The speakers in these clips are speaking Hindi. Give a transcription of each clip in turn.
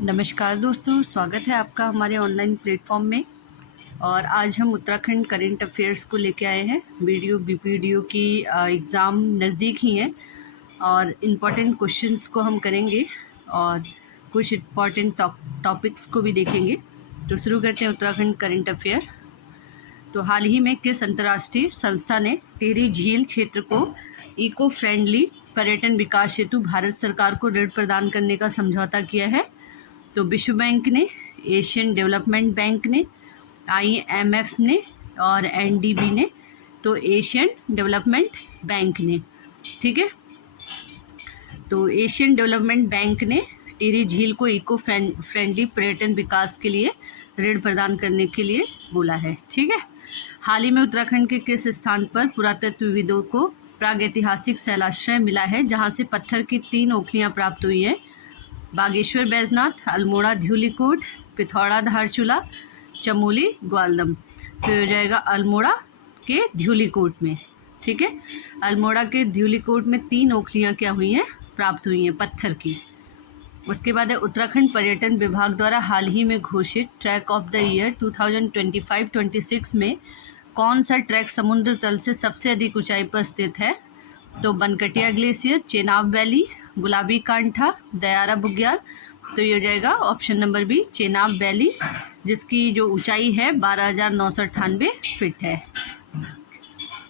नमस्कार दोस्तों, स्वागत है आपका हमारे ऑनलाइन प्लेटफॉर्म में। और आज हम उत्तराखंड करंट अफेयर्स को लेके आए हैं। बीपीडीओ की एग्ज़ाम नज़दीक ही है और इम्पॉर्टेंट क्वेश्चंस को हम करेंगे और कुछ इम्पॉर्टेंट टॉपिक्स को भी देखेंगे। तो शुरू करते हैं उत्तराखंड करंट अफेयर। तो हाल ही में किस अंतर्राष्ट्रीय संस्था ने टिहरी झील क्षेत्र को इको फ्रेंडली पर्यटन विकास हेतु भारत सरकार को ऋण प्रदान करने का समझौता किया है? तो विश्व बैंक ने, एशियन डेवलपमेंट बैंक ने, IMF ने और NDB ने। तो एशियन डेवलपमेंट बैंक ने, ठीक है। तो एशियन डेवलपमेंट बैंक ने टिहरी झील को इको फ्रेंडली पर्यटन विकास के लिए ऋण प्रदान करने के लिए बोला है, ठीक है। हाल ही में उत्तराखंड के किस स्थान पर पुरातत्वविदों को प्रागैतिहासिक शैलाश्रय मिला है जहां से पत्थर की 3 ओखलियां प्राप्त हुई हैं? बागेश्वर बैजनाथ, अल्मोड़ा ध्यूलिकोट, पिथौरा धारचूला, चमोली ग्वालदम। तो हो जाएगा अल्मोड़ा के ध्यूलिकोट में, ठीक है। अल्मोड़ा के ध्यूलिकोट में 3 ओखलियां क्या हुई हैं? प्राप्त हुई हैं पत्थर की। उसके बाद है उत्तराखंड पर्यटन विभाग द्वारा हाल ही में घोषित ट्रैक ऑफ द ईयर 2025-26 में कौन सा ट्रैक समुद्र तल से सबसे अधिक ऊंचाई पर स्थित है? तो बनकटिया ग्लेशियर, चेनाब वैली, गुलाबी कांठा, दयारा बुग्याल। तो ये हो जाएगा option number B, Chenab valley, जिसकी जो ऊंचाई है 12,998 फीट है।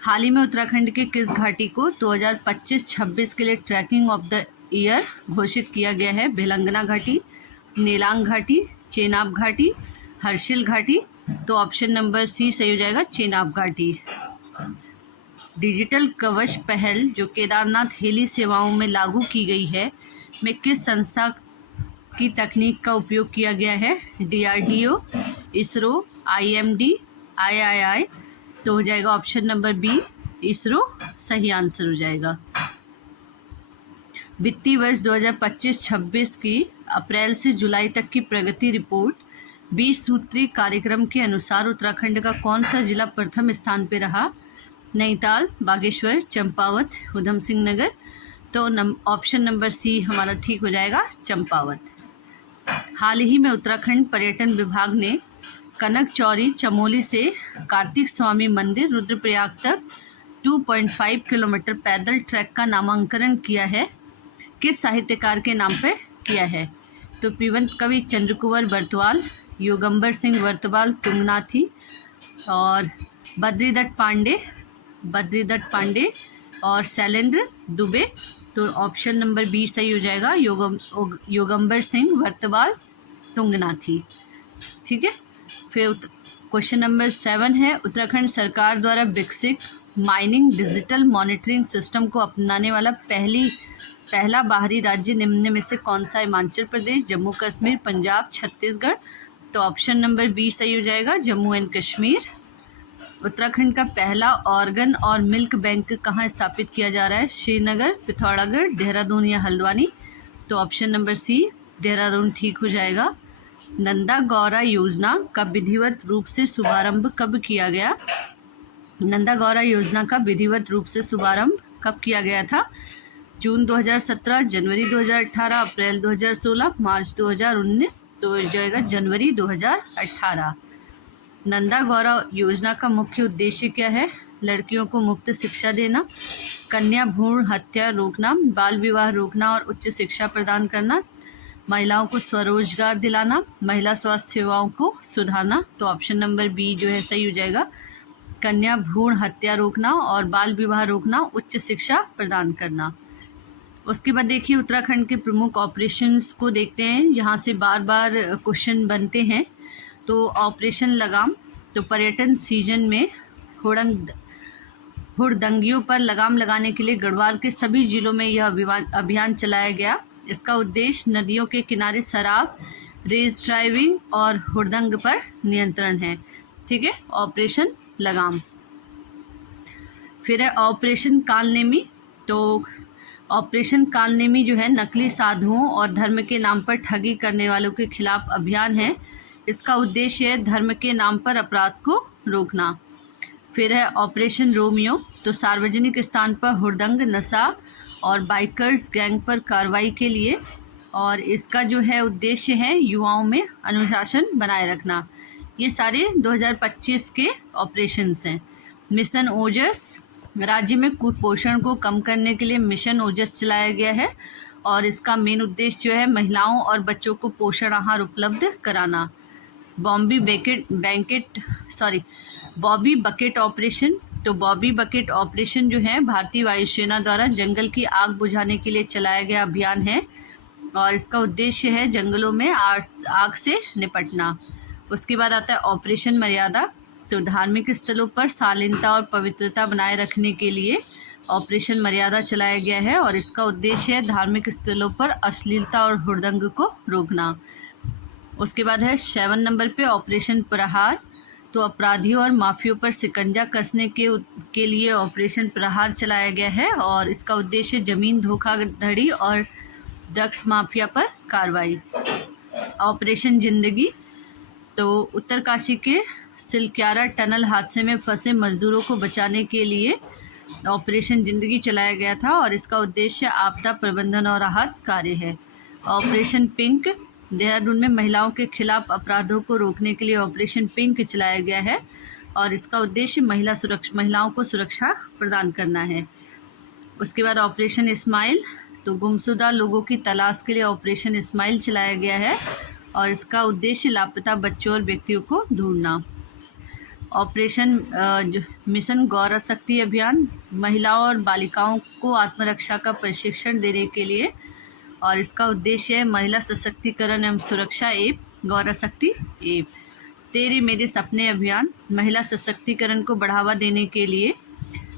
हाल ही में उत्तराखंड के किस घाटी को 2025-26 के लिए ट्रैकिंग ऑफ द ईयर घोषित किया गया है? भिलंगना घाटी, नेलांग घाटी, चेनाब घाटी, हर्षिल घाटी। तो ऑप्शन नंबर सी सही हो जाएगा, चेनाब घाटी। डिजिटल कवच पहल जो केदारनाथ हेली सेवाओं में लागू की गई है में किस संस्था की तकनीक का उपयोग किया गया है? DRDO, ISRO, IMD, III। तो हो जाएगा ऑप्शन नंबर बी, इसरो सही आंसर हो जाएगा। वित्तीय वर्ष 2025-26 की अप्रैल से जुलाई तक की प्रगति रिपोर्ट 20 सूत्री कार्यक्रम के अनुसार उत्तराखंड का कौन सा जिला प्रथम स्थान पर रहा? नैनीताल, बागेश्वर, चंपावत, उधम सिंह नगर। तो ऑप्शन नंबर सी हमारा ठीक हो जाएगा, चंपावत। हाल ही में उत्तराखंड पर्यटन विभाग ने कनक चौरी चमोली से कार्तिक स्वामी मंदिर रुद्रप्रयाग तक 2.5 किलोमीटर पैदल ट्रैक का नामांकन किया है। किस साहित्यकार के नाम पर किया है? तो पीवंत कवि चंद्रकुंवर बर्तवाल, योगंबर सिंह वर्तवाल तुंगनाथी और बद्रीदत्त पांडे और शैलेंद्र दुबे। तो ऑप्शन नंबर बी सही हो जाएगा, योगंबर सिंह वर्तवाल तुंगनाथी, ठीक है। फिर क्वेश्चन नंबर 7 है, उत्तराखंड सरकार द्वारा विकसित माइनिंग डिजिटल मॉनिटरिंग सिस्टम को अपनाने वाला पहला बाहरी राज्य निम्न में से कौन सा? हिमाचल प्रदेश, जम्मू कश्मीर, पंजाब, छत्तीसगढ़। तो ऑप्शन नंबर बी सही हो जाएगा, जम्मू एंड कश्मीर। उत्तराखंड का पहला ऑर्गन और मिल्क बैंक कहाँ स्थापित किया जा रहा है? श्रीनगर, पिथौरागढ़, देहरादून या हल्द्वानी। तो ऑप्शन नंबर सी, देहरादून ठीक हो जाएगा। नंदा गौरा योजना का विधिवत रूप से शुभारंभ कब किया गया? नंदा गौरा योजना का विधिवत रूप से शुभारंभ कब किया गया था? जून 2017, जनवरी 2018, अप्रैल 2016, मार्च 2019। तो हो जाएगा जनवरी 2018। नंदा गौरा योजना का मुख्य उद्देश्य क्या है? लड़कियों को मुफ्त शिक्षा देना, कन्या भ्रूण हत्या रोकना, बाल विवाह रोकना और उच्च शिक्षा प्रदान करना, महिलाओं को स्वरोजगार दिलाना, महिला स्वास्थ्य सेवाओं को सुधारना। तो ऑप्शन नंबर बी जो है सही हो जाएगा, कन्या भ्रूण हत्या रोकना और बाल विवाह रोकना, उच्च शिक्षा प्रदान करना। उसके बाद देखिए उत्तराखंड के प्रमुख ऑपरेशंस को देखते हैं, यहाँ से बार बार क्वेश्चन बनते हैं। तो ऑपरेशन लगाम, तो पर्यटन सीजन में हुड़दंगियों पर लगाम लगाने के लिए गढ़वाल के सभी जिलों में यह अभियान चलाया गया। इसका उद्देश्य नदियों के किनारे शराब, रेस ड्राइविंग और हुड़दंग पर नियंत्रण है, ठीक है, ऑपरेशन लगाम। फिर है ऑपरेशन कालनेमी। तो ऑपरेशन कालनेमी जो है नकली साधुओं और धर्म के नाम पर ठगी करने वालों के खिलाफ अभियान है। इसका उद्देश्य है धर्म के नाम पर अपराध को रोकना। फिर है ऑपरेशन रोमियो। तो सार्वजनिक स्थान पर हुड़दंग, नशा और बाइकर्स गैंग पर कार्रवाई के लिए और इसका जो है उद्देश्य है युवाओं में अनुशासन बनाए रखना। ये सारे 2025 के ऑपरेशंस हैं। मिशन ओजस, राज्य में कुपोषण को कम करने के लिए मिशन ओजस चलाया गया है और इसका मेन उद्देश्य जो है महिलाओं और बच्चों को पोषण आहार उपलब्ध कराना। बॉबी बकेट ऑपरेशन, तो बॉबी बकेट ऑपरेशन जो है भारतीय वायुसेना द्वारा जंगल की आग बुझाने के लिए चलाया गया अभियान है और इसका उद्देश्य है जंगलों में आग से निपटना। उसके बाद आता है ऑपरेशन मर्यादा, तो धार्मिक स्थलों पर शालीनता और पवित्रता बनाए रखने के लिए ऑपरेशन मर्यादा चलाया गया है और इसका उद्देश्य है धार्मिक स्थलों पर अश्लीलता और हुड़दंग को रोकना। उसके बाद है 7 नंबर पे ऑपरेशन प्रहार, तो अपराधियों और माफियों पर शिकंजा कसने के लिए ऑपरेशन प्रहार चलाया गया है और इसका उद्देश्य जमीन धोखाधड़ी और ड्रग्स माफिया पर कार्रवाई। ऑपरेशन जिंदगी, तो उत्तरकाशी के सिलक्यारा टनल हादसे में फंसे मजदूरों को बचाने के लिए ऑपरेशन जिंदगी चलाया गया था और इसका उद्देश्य आपदा प्रबंधन और राहत कार्य है। ऑपरेशन पिंक, देहरादून में महिलाओं के खिलाफ अपराधों को रोकने के लिए ऑपरेशन पिंक चलाया गया है और इसका उद्देश्य महिलाओं को सुरक्षा प्रदान करना है। उसके बाद ऑपरेशन इस्माइल, तो गुमशुदा लोगों की तलाश के लिए ऑपरेशन इस्माइल चलाया गया है और इसका उद्देश्य लापता बच्चों और व्यक्तियों को ढूंढना। ऑपरेशन मिशन गौरव शक्ति अभियान, महिलाओं और बालिकाओं को आत्मरक्षा का प्रशिक्षण देने के लिए और इसका उद्देश्य है महिला सशक्तिकरण एवं सुरक्षा एवं गौरव शक्ति एवं तेरे मेरे सपने अभियान, महिला सशक्तिकरण को बढ़ावा देने के लिए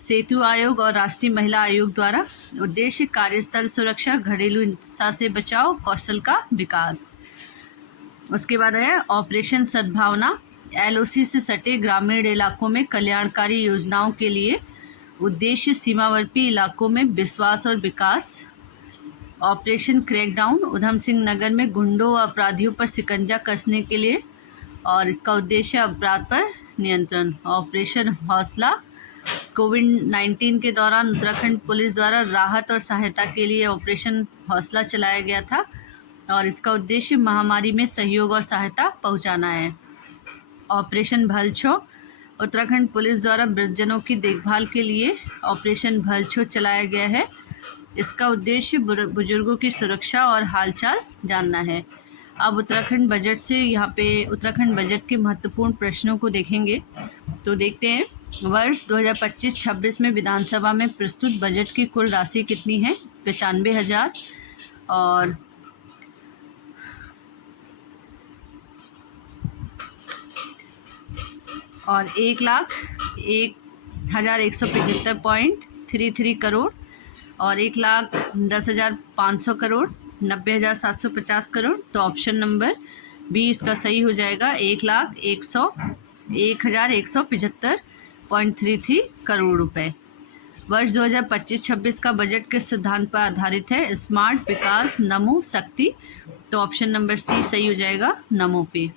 सेतु आयोग और राष्ट्रीय महिला आयोग द्वारा उद्देश्य कार्यस्थल सुरक्षा, घरेलू हिंसा से बचाव, कौशल का विकास। उसके बाद है ऑपरेशन सद्भावना, LOC से सटे ग्रामीण इलाकों में कल्याणकारी योजनाओं के लिए उद्देश्य सीमावर्ती इलाकों में विश्वास और विकास। ऑपरेशन क्रैकडाउन, उधम सिंह नगर में गुंडों व अपराधियों पर शिकंजा कसने के लिए और इसका उद्देश्य अपराध पर नियंत्रण। ऑपरेशन हौसला, कोविड-19 के दौरान उत्तराखंड पुलिस द्वारा राहत और सहायता के लिए ऑपरेशन हौसला चलाया गया था और इसका उद्देश्य महामारी में सहयोग और सहायता पहुंचाना है। ऑपरेशन भलछो, उत्तराखंड पुलिस द्वारा वृद्धजनों की देखभाल के लिए ऑपरेशन भलछो चलाया गया है। इसका उद्देश्य बुजुर्गों की सुरक्षा और हालचाल जानना है। अब उत्तराखंड बजट से यहाँ पे उत्तराखंड बजट के महत्वपूर्ण प्रश्नों को देखेंगे। तो देखते हैं, वर्ष 2025-26 में विधानसभा में प्रस्तुत बजट की कुल राशि कितनी है? 95,000 और 1,01,175.33 करोड़ और 1,10,500 करोड़, 90,750 करोड़। तो ऑप्शन नंबर बी इसका सही हो जाएगा, 1,01,175.33 करोड़ रुपए। वर्ष 2025-26 का बजट किस सिद्धांत पर आधारित है? स्मार्ट विकास, नमो, शक्ति। तो ऑप्शन नंबर सी सही हो जाएगा, नमो पे।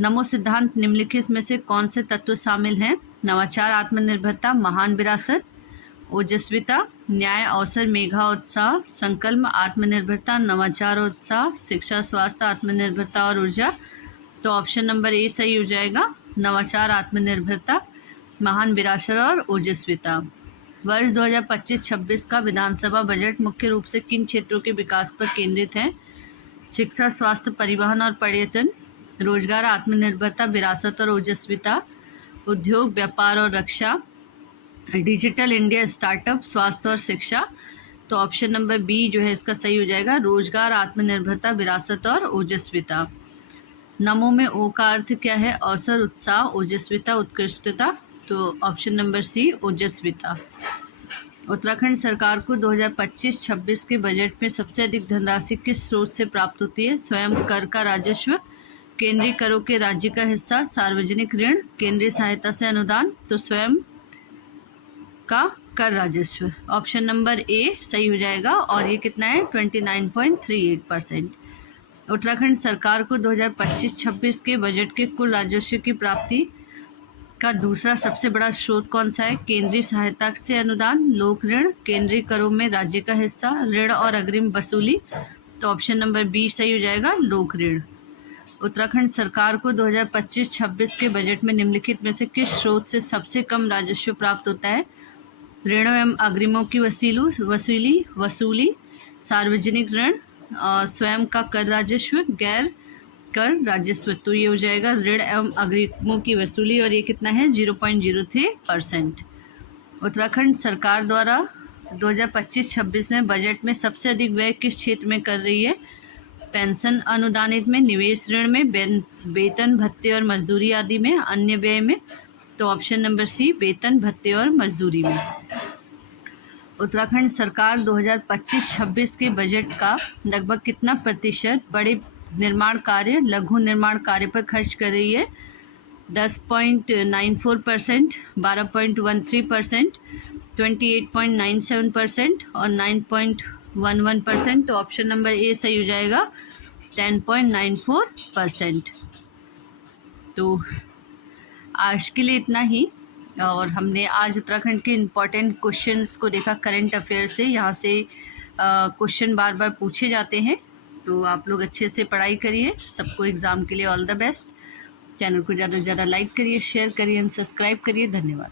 नमो सिद्धांत निम्नलिखित में से कौन से तत्व शामिल हैं? नवाचार, आत्मनिर्भरता, महान विरासत, ओजस्विता, न्याय, अवसर, मेघा, उत्साह, संकल्प, आत्मनिर्भरता, नवाचार, उत्साह, शिक्षा, स्वास्थ्य, आत्मनिर्भरता और ऊर्जा। तो ऑप्शन नंबर ए सही हो जाएगा, नवाचार, आत्मनिर्भरता, महान विरासत और ओजस्विता। वर्ष 2025-26 का विधानसभा बजट मुख्य रूप से किन क्षेत्रों के विकास पर केंद्रित है? शिक्षा, स्वास्थ्य, परिवहन और पर्यटन, रोजगार, आत्मनिर्भरता, विरासत और ओजस्विता, उद्योग, व्यापार और रक्षा, डिजिटल इंडिया, स्टार्टअप, स्वास्थ्य और शिक्षा। तो ऑप्शन नंबर बी जो है इसका सही हो जाएगा, रोजगार, आत्मनिर्भरता, विरासत और ओजस्विता। नमो में ओ का अर्थ क्या है? अवसर, उत्साह, ओजस्विता, उत्कृष्टता। तो ऑप्शन नंबर सी, ओजस्विता। उत्तराखंड सरकार को 2025-26 के बजट में सबसे अधिक धनराशि किस स्रोत से प्राप्त होती है? स्वयं कर का राजस्व, केंद्रीय करों के राज्य का हिस्सा, सार्वजनिक ऋण, केंद्रीय सहायता से अनुदान। तो स्वयं का कर राजस्व। ऑप्शन नंबर ए सही हो जाएगा और ये कितना है? 29.38%। उत्तराखंड सरकार को 2025-26 के बजट के कुल राजस्व की प्राप्ति का दूसरा सबसे बड़ा स्रोत कौन सा है? केंद्रीय सहायता से अनुदान, लोक ऋण, केंद्रीय करों में राज्य का हिस्सा, ऋण और अग्रिम वसूली, तो ऑप्शन नंबर बी सही हो जाएगा, लोक ऋण। उत्तराखंड सरकार को 2025-26 के बजट में निम्नलिखित में से किस स्रोत से सबसे कम राजस्व प्राप्त होता है? ऋणों एवं अग्रिमों की वसूली, सार्वजनिक ऋण, स्वयं का कर राजस्व, गैर कर राजस्व। तो ये हो जाएगा ऋण एवं अग्रिमों की वसूली, और ये कितना है 0.03%। उत्तराखंड सरकार द्वारा 2025-26 में बजट में सबसे अधिक व्यय किस क्षेत्र में कर रही है? पेंशन अनुदानित में, निवेश ऋण में, वेतन भत्ते और मजदूरी आदि में, अन्य व्यय में। तो ऑप्शन नंबर सी, वेतन भत्ते और मजदूरी में। उत्तराखंड सरकार 2025-26 के बजट का लगभग कितना प्रतिशत बड़े निर्माण कार्य, लघु निर्माण कार्य पर खर्च कर रही है? 10.94%, 12.13%, 28.97% और 9.11%। तो ऑप्शन नंबर ए सही हो जाएगा, 10.94%। तो आज के लिए इतना ही, और हमने आज उत्तराखंड के इम्पॉर्टेंट क्वेश्चंस को देखा करंट अफेयर से। यहाँ से क्वेश्चन बार बार पूछे जाते हैं, तो आप लोग अच्छे से पढ़ाई करिए। सबको एग्ज़ाम के लिए ऑल द बेस्ट। चैनल को ज़्यादा से ज़्यादा लाइक करिए, शेयर करिए एंड सब्सक्राइब करिए। धन्यवाद।